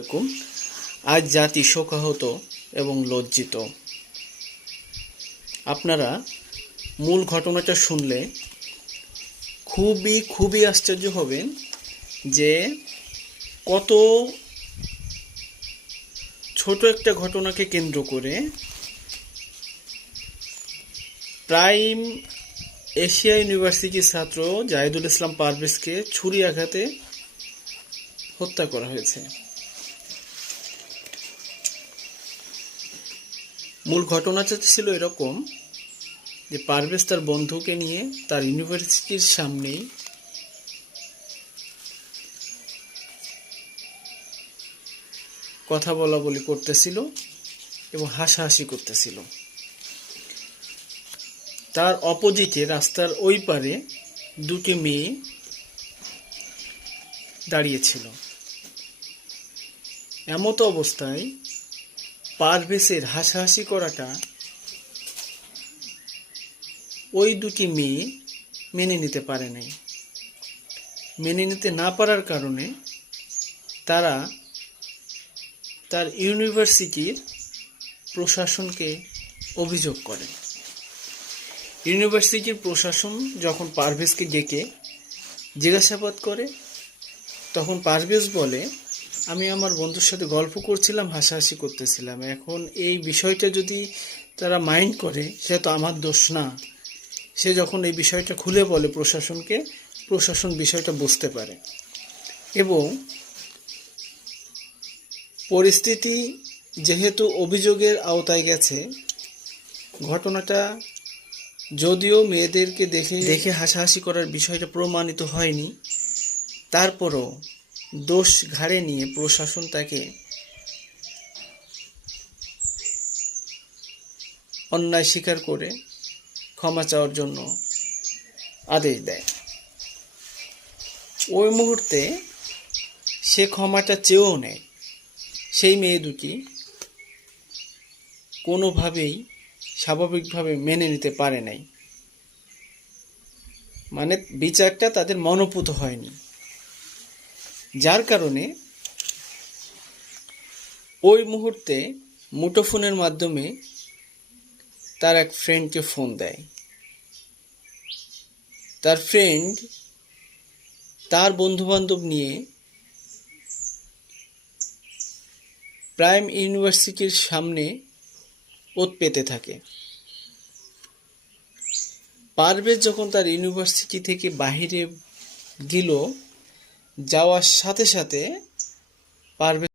আলাইকুম। আজ জাতি শোকাহত এবং লজ্জিত। আপনারা মূল ঘটনাটা শুনলে খুবই আশ্চর্য হবেন যে কত ছোট একটা ঘটনাকে কেন্দ্র করে প্রাইম এশিয়া ইউনিভার্সিটির ছাত্র জাহিদুল ইসলাম পারভেজকে ছুরি আঘাতে হত্যা করা হয়েছে। মূল ঘটনাটা ছিল এরকম যে পারভেজ তার বন্ধুকে নিয়ে তার ইউনিভার্সিটির সামনেই কথা বলা বলি করতেছিল এবং হাসাহাসি করতেছিল। তার অপোজিটে রাস্তার ওই পারে দুটি মেয়ে দাঁড়িয়েছিল। এমত অবস্থায় পারভেজের হাসাহাসি করাটা ওই দুটি মেয়ে মেনে নিতে পারে নাই। মেনে নিতে না পারার কারণে তারা তার ইউনিভার্সিটির প্রশাসনকে অভিযোগ করে। ইউনিভার্সিটির প্রশাসন যখন পারভেজকে ডেকে জিজ্ঞাসাবাদ করে, তখন পারভেজ বলে, আমি আমার বন্ধুর সাথে গল্প করছিলাম, হাসাহাসি করতেছিলাম। এখন এই বিষয়টা যদি তারা মাইন্ড করে, সে তো আমার দোষ না। সে যখন এই বিষয়টা খুলে বলে প্রশাসনকে, প্রশাসন বিষয়টা বুঝতে পারে এবং পরিস্থিতি যেহেতু অভিযোগের আওতায় গেছে, ঘটনাটা যদিও মেয়েদেরকে দেখে হাসাহাসি করার বিষয়টা প্রমাণিত হয়নি, তারপরও দোষ ঘাড়ে নিয়ে প্রশাসন তাকে অন্যায় স্বীকার করে ক্ষমা চাওয়ার জন্য আদেশ দেয়। ওই মুহূর্তে সে ক্ষমাটা চেয়েও নেয়। সেই মেয়ে দুটি কোনোভাবেই স্বাভাবিকভাবে মেনে নিতে পারে নাই, মানে বিচারটা তাদের মনোপুত হয়নি। যার কারণে ওই মুহূর্তে মুঠোফোনের মাধ্যমে তার এক ফ্রেন্ডকে ফোন দেয়। তার ফ্রেন্ড তার বন্ধুবান্ধব নিয়ে প্রাইম ইউনিভার্সিটির সামনে ওত পেতে থাকে। পারভেজ যখন তার ইউনিভার্সিটি থেকে বাহিরে গেল, যাওয়ার সাথে সাথে পারভেজ